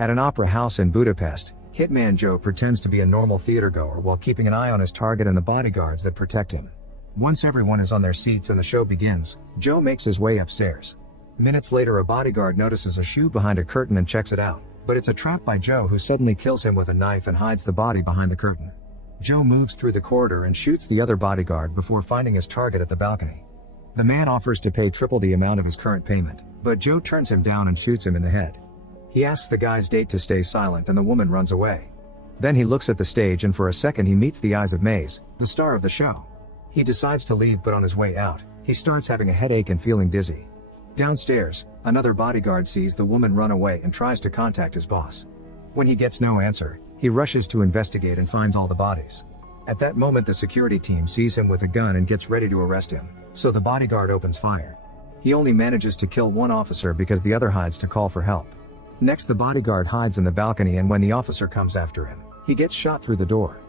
At an opera house in Budapest, Hitman Joe pretends to be a normal theatergoer while keeping an eye on his target and the bodyguards that protect him. Once everyone is on their seats and the show begins, Joe makes his way upstairs. Minutes later, a bodyguard notices a shoe behind a curtain and checks it out, but it's a trap by Joe, who suddenly kills him with a knife and hides the body behind the curtain. Joe moves through the corridor and shoots the other bodyguard before finding his target at the balcony. The man offers to pay triple the amount of his current payment, but Joe turns him down and shoots him in the head. He asks the guy's date to stay silent and the woman runs away. Then he looks at the stage and for a second he meets the eyes of Maze, the star of the show. He decides to leave, but on his way out, he starts having a headache and feeling dizzy. Downstairs, another bodyguard sees the woman run away and tries to contact his boss. When he gets no answer, he rushes to investigate and finds all the bodies. At that moment, the security team sees him with a gun and gets ready to arrest him, so the bodyguard opens fire. He only manages to kill one officer because the other hides to call for help. Next, the bodyguard hides in the balcony, and when the officer comes after him, he gets shot through the door.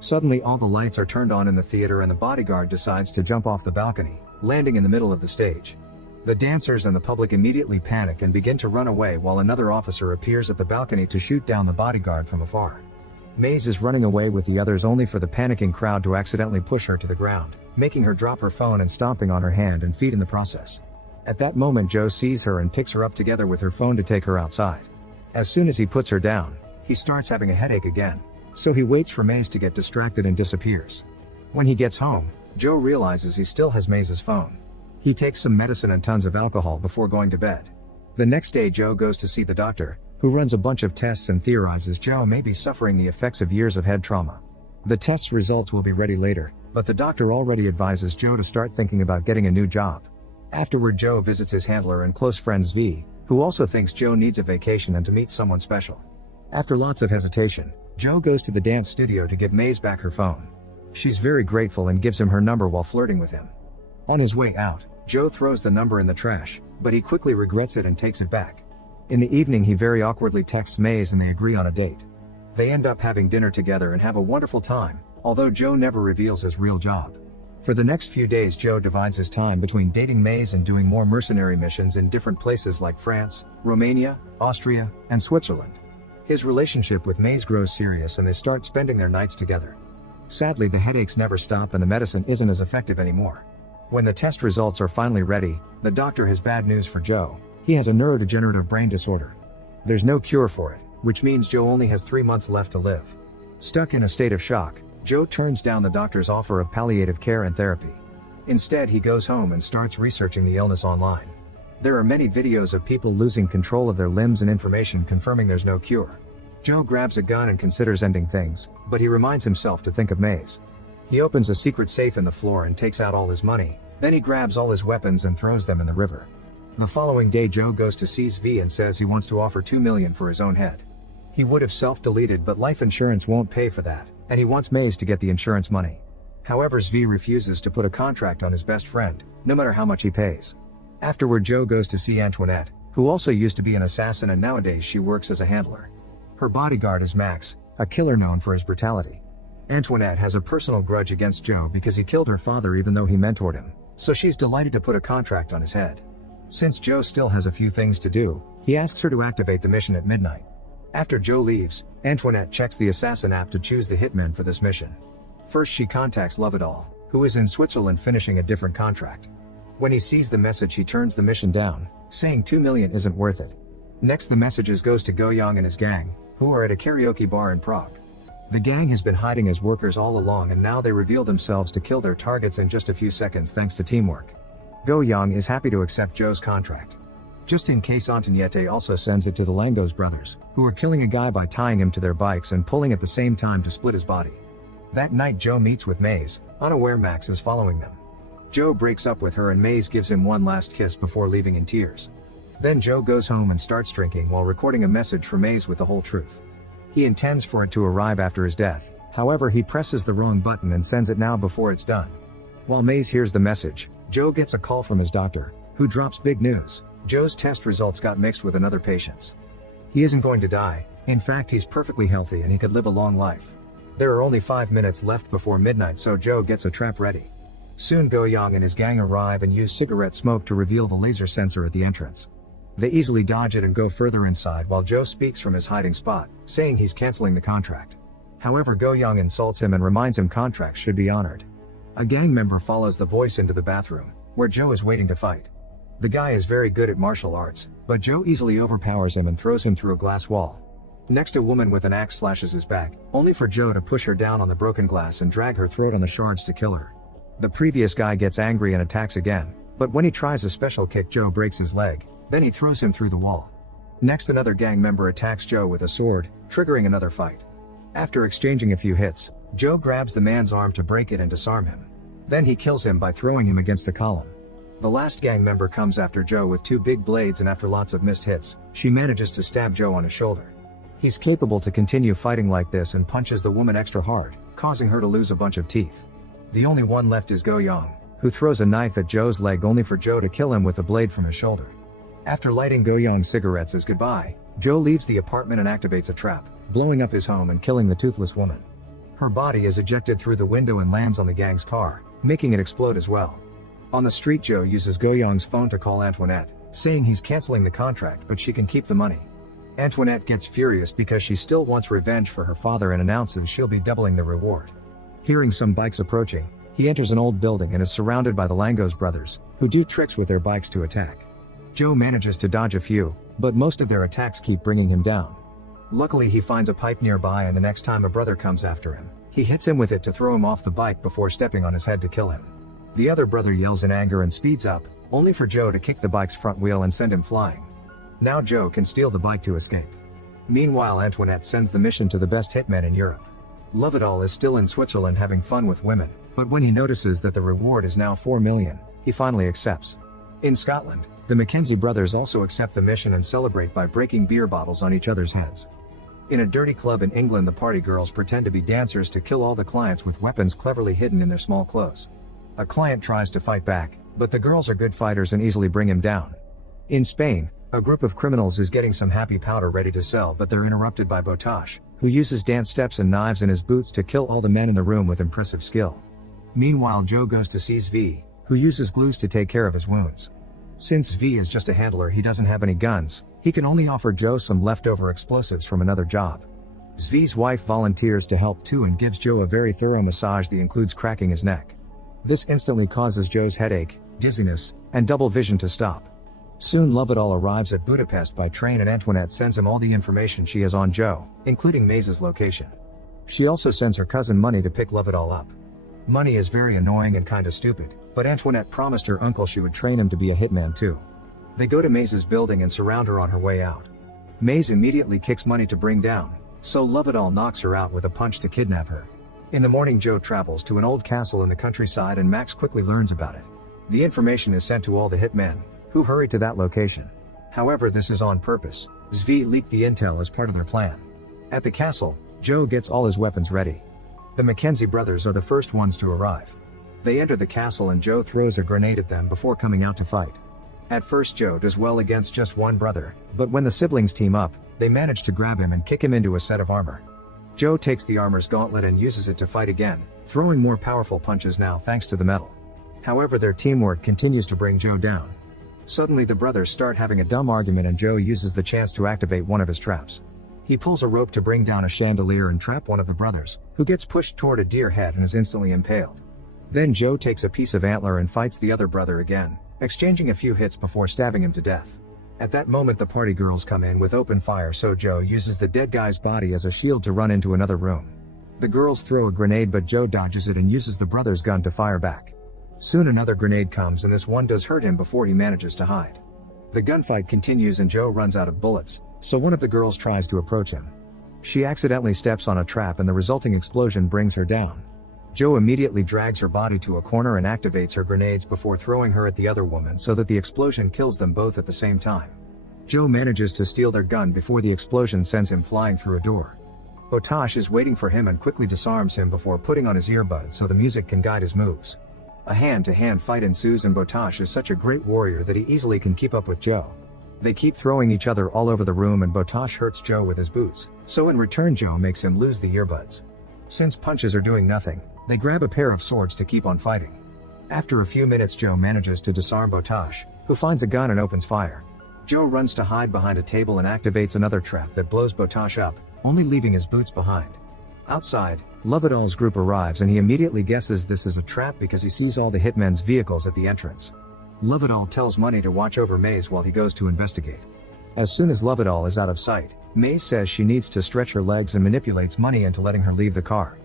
Suddenly all the lights are turned on in the theater and the bodyguard decides to jump off the balcony, landing in the middle of the stage. The dancers and the public immediately panic and begin to run away while another officer appears at the balcony to shoot down the bodyguard from afar. Maze is running away with the others, only for the panicking crowd to accidentally push her to the ground, making her drop her phone and stomping on her hand and feet in the process. At that moment, Joe sees her and picks her up together with her phone to take her outside. As soon as he puts her down, he starts having a headache again, so he waits for Maze to get distracted and disappears. When he gets home, Joe realizes he still has Maze's phone. He takes some medicine and tons of alcohol before going to bed. The next day, Joe goes to see the doctor, who runs a bunch of tests and theorizes Joe may be suffering the effects of years of head trauma. The test's results will be ready later, but the doctor already advises Joe to start thinking about getting a new job. Afterward, Joe visits his handler and close friend Svi, who also thinks Joe needs a vacation and to meet someone special. After lots of hesitation, Joe goes to the dance studio to give Maze back her phone. She's very grateful and gives him her number while flirting with him. On his way out, Joe throws the number in the trash, but he quickly regrets it and takes it back. In the evening, he very awkwardly texts Maze and they agree on a date. They end up having dinner together and have a wonderful time, although Joe never reveals his real job. For the next few days, Joe divides his time between dating Maze and doing more mercenary missions in different places like France, Romania, Austria, and Switzerland. His relationship with Maze grows serious and they start spending their nights together. Sadly, the headaches never stop and the medicine isn't as effective anymore. When the test results are finally ready, the doctor has bad news for Joe. He has a neurodegenerative brain disorder. There's no cure for it, which means Joe only has 3 months left to live. Stuck in a state of shock, Joe turns down the doctor's offer of palliative care and therapy. Instead, he goes home and starts researching the illness online. There are many videos of people losing control of their limbs and information confirming there's no cure. Joe grabs a gun and considers ending things, but he reminds himself to think of Maze. He opens a secret safe in the floor and takes out all his money, then he grabs all his weapons and throws them in the river. The following day, Joe goes to see Svi and says he wants to offer $2 million for his own head. He would have self-deleted, but life insurance won't pay for that, and he wants Maze to get the insurance money. However, Svi refuses to put a contract on his best friend, no matter how much he pays. Afterward, Joe goes to see Antoinette, who also used to be an assassin and nowadays she works as a handler. Her bodyguard is Max, a killer known for his brutality. Antoinette has a personal grudge against Joe because he killed her father even though he mentored him, so she's delighted to put a contract on his head. Since Joe still has a few things to do, he asks her to activate the mission at midnight. After Joe leaves, Antoinette checks the assassin app to choose the hitman for this mission. First, she contacts Lovedal, who is in Switzerland finishing a different contract. When he sees the message, he turns the mission down, saying $2 million isn't worth it. Next, the messages goes to Goyang and his gang, who are at a karaoke bar in Prague. The gang has been hiding as workers all along and now they reveal themselves to kill their targets in just a few seconds thanks to teamwork. Goyang is happy to accept Joe's contract. Just in case, Antoinette also sends it to the Langos brothers, who are killing a guy by tying him to their bikes and pulling at the same time to split his body. That night, Joe meets with Maze, unaware Max is following them. Joe breaks up with her and Maze gives him one last kiss before leaving in tears. Then Joe goes home and starts drinking while recording a message for Maze with the whole truth. He intends for it to arrive after his death, however he presses the wrong button and sends it now before it's done. While Maze hears the message, Joe gets a call from his doctor, who drops big news. Joe's test results got mixed with another patient's. He isn't going to die, in fact he's perfectly healthy and he could live a long life. There are only 5 minutes left before midnight, so Joe gets a trap ready. Soon Goyang and his gang arrive and use cigarette smoke to reveal the laser sensor at the entrance. They easily dodge it and go further inside while Joe speaks from his hiding spot, saying he's canceling the contract. However, Go Young insults him and reminds him contracts should be honored. A gang member follows the voice into the bathroom, where Joe is waiting to fight. The guy is very good at martial arts, but Joe easily overpowers him and throws him through a glass wall. Next, a woman with an axe slashes his back, only for Joe to push her down on the broken glass and drag her throat on the shards to kill her. The previous guy gets angry and attacks again, but when he tries a special kick, Joe breaks his leg, then he throws him through the wall. Next, another gang member attacks Joe with a sword, triggering another fight. After exchanging a few hits, Joe grabs the man's arm to break it and disarm him. Then he kills him by throwing him against a column. The last gang member comes after Joe with two big blades, and after lots of missed hits, she manages to stab Joe on his shoulder. He's capable to continue fighting like this and punches the woman extra hard, causing her to lose a bunch of teeth. The only one left is Go Young, who throws a knife at Joe's leg only for Joe to kill him with a blade from his shoulder. After lighting Go Young's cigarettes as goodbye, Joe leaves the apartment and activates a trap, blowing up his home and killing the toothless woman. Her body is ejected through the window and lands on the gang's car, making it explode as well. On the street, Joe uses Go Young's phone to call Antoinette, saying he's canceling the contract but she can keep the money. Antoinette gets furious because she still wants revenge for her father and announces she'll be doubling the reward. Hearing some bikes approaching, he enters an old building and is surrounded by the Langos brothers, who do tricks with their bikes to attack. Joe manages to dodge a few, but most of their attacks keep bringing him down. Luckily, he finds a pipe nearby, and the next time a brother comes after him, he hits him with it to throw him off the bike before stepping on his head to kill him. The other brother yells in anger and speeds up, only for Joe to kick the bike's front wheel and send him flying. Now Joe can steal the bike to escape. Meanwhile, Antoinette sends the mission to the best hitman in Europe. Love-it-all is still in Switzerland having fun with women, but when he notices that the reward is now 4 million, he finally accepts. In Scotland, the Mackenzie brothers also accept the mission and celebrate by breaking beer bottles on each other's heads. In a dirty club in England, the party girls pretend to be dancers to kill all the clients with weapons cleverly hidden in their small clothes. A client tries to fight back, but the girls are good fighters and easily bring him down. In Spain, a group of criminals is getting some happy powder ready to sell, but they're interrupted by Botosh, who uses dance steps and knives in his boots to kill all the men in the room with impressive skill. Meanwhile, Joe goes to see Svi, who uses glues to take care of his wounds. Since Svi is just a handler, he doesn't have any guns, he can only offer Joe some leftover explosives from another job. Svi's wife volunteers to help too and gives Joe a very thorough massage that includes cracking his neck. This instantly causes Joe's headache, dizziness, and double vision to stop. Soon Love-it-all arrives at Budapest by train, and Antoinette sends him all the information she has on Joe, including Maze's location. She also sends her cousin Money to pick Love-it-all up. Money is very annoying and kinda stupid, but Antoinette promised her uncle she would train him to be a hitman too. They go to Maze's building and surround her on her way out. Maze immediately kicks Money to bring down, so Love-it-all knocks her out with a punch to kidnap her. In the morning, Joe travels to an old castle in the countryside and Max quickly learns about it. The information is sent to all the hitmen, who hurry to that location. However, this is on purpose. Svi leaked the intel as part of their plan. At the castle, Joe gets all his weapons ready. The Mackenzie brothers are the first ones to arrive. They enter the castle and Joe throws a grenade at them before coming out to fight. At first, Joe does well against just one brother, but when the siblings team up, they manage to grab him and kick him into a set of armor. Joe takes the armor's gauntlet and uses it to fight again, throwing more powerful punches now thanks to the metal. However, their teamwork continues to bring Joe down. Suddenly, the brothers start having a dumb argument and Joe uses the chance to activate one of his traps. He pulls a rope to bring down a chandelier and trap one of the brothers, who gets pushed toward a deer head and is instantly impaled. Then Joe takes a piece of antler and fights the other brother again, exchanging a few hits before stabbing him to death. At that moment, the party girls come in with open fire, so Joe uses the dead guy's body as a shield to run into another room. The girls throw a grenade, but Joe dodges it and uses the brother's gun to fire back. Soon another grenade comes and this one does hurt him before he manages to hide. The gunfight continues and Joe runs out of bullets, so one of the girls tries to approach him. She accidentally steps on a trap and the resulting explosion brings her down. Joe immediately drags her body to a corner and activates her grenades before throwing her at the other woman so that the explosion kills them both at the same time. Joe manages to steal their gun before the explosion sends him flying through a door. Botosh is waiting for him and quickly disarms him before putting on his earbuds so the music can guide his moves. A hand-to-hand fight ensues and Botosh is such a great warrior that he easily can keep up with Joe. They keep throwing each other all over the room and Botosh hurts Joe with his boots, so in return Joe makes him lose the earbuds. Since punches are doing nothing, they grab a pair of swords to keep on fighting. After a few minutes, Joe manages to disarm Botosh, who finds a gun and opens fire. Joe runs to hide behind a table and activates another trap that blows Botosh up, only leaving his boots behind. Outside, Lovedal's group arrives and he immediately guesses this is a trap because he sees all the hitmen's vehicles at the entrance. Lovedal tells Money to watch over Maze while he goes to investigate. As soon as Lovedal is out of sight, Maze says she needs to stretch her legs and manipulates Money into letting her leave the car.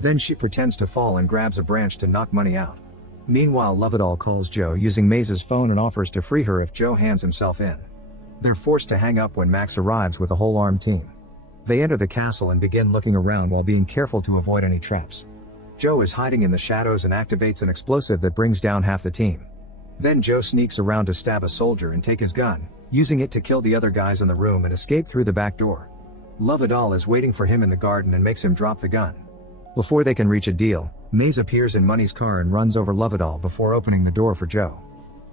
Then she pretends to fall and grabs a branch to knock Money out. Meanwhile, Lovedal calls Joe using Maze's phone and offers to free her if Joe hands himself in. They're forced to hang up when Max arrives with a whole armed team. They enter the castle and begin looking around while being careful to avoid any traps. Joe is hiding in the shadows and activates an explosive that brings down half the team. Then Joe sneaks around to stab a soldier and take his gun, using it to kill the other guys in the room and escape through the back door. Lovedal is waiting for him in the garden and makes him drop the gun. Before they can reach a deal, Maze appears in Money's car and runs over Lovedal before opening the door for Joe.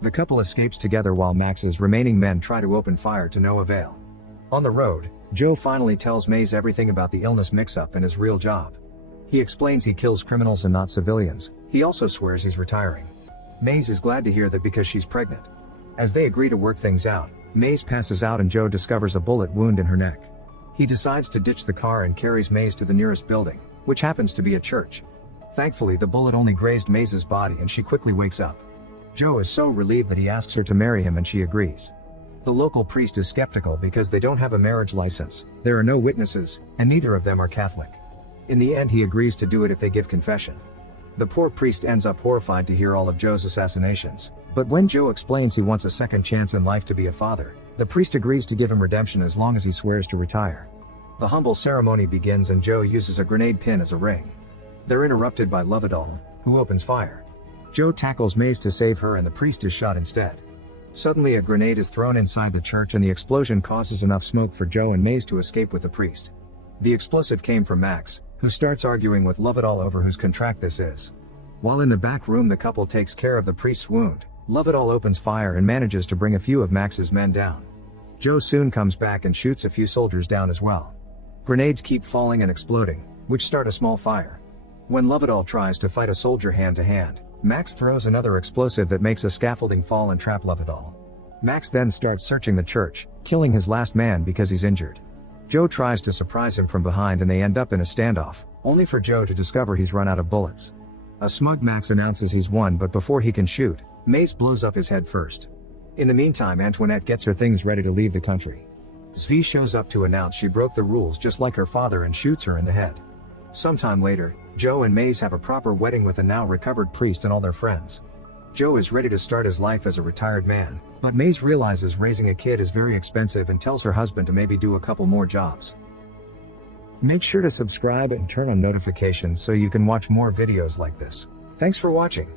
The couple escapes together while Max's remaining men try to open fire to no avail. On the road, Joe finally tells Maze everything about the illness mix-up and his real job. He explains he kills criminals and not civilians. He also swears he's retiring. Maze is glad to hear that because she's pregnant. As they agree to work things out, Maze passes out and Joe discovers a bullet wound in her neck. He decides to ditch the car and carries Maze to the nearest building, which happens to be a church. Thankfully, the bullet only grazed Maze's body and she quickly wakes up. Joe is so relieved that he asks her to marry him and she agrees. The local priest is skeptical because they don't have a marriage license, there are no witnesses, and neither of them are Catholic. In the end, he agrees to do it if they give confession. The poor priest ends up horrified to hear all of Joe's assassinations, but when Joe explains he wants a second chance in life to be a father, the priest agrees to give him redemption as long as he swears to retire. The humble ceremony begins and Joe uses a grenade pin as a ring. They're interrupted by Lovedal, who opens fire. Joe tackles Maze to save her and the priest is shot instead. Suddenly a grenade is thrown inside the church and the explosion causes enough smoke for Joe and Maze to escape with the priest. The explosive came from Max, who starts arguing with Lovedal over whose contract this is. While in the back room the couple takes care of the priest's wound, Lovedal opens fire and manages to bring a few of Max's men down. Joe soon comes back and shoots a few soldiers down as well. Grenades keep falling and exploding, which start a small fire. When Lovedal tries to fight a soldier hand to hand, Max throws another explosive that makes a scaffolding fall and trap Lovedal. Max then starts searching the church, killing his last man because he's injured. Joe tries to surprise him from behind and they end up in a standoff, only for Joe to discover he's run out of bullets. A smug Max announces he's won, but before he can shoot, Maze blows up his head first. In the meantime, Antoinette gets her things ready to leave the country. Zvi shows up to announce she broke the rules just like her father and shoots her in the head. Sometime later, Joe and Maze have a proper wedding with a now recovered priest and all their friends. Joe is ready to start his life as a retired man, but Maze realizes raising a kid is very expensive and tells her husband to maybe do a couple more jobs. Make sure to subscribe and turn on notifications so you can watch more videos like this. Thanks for watching.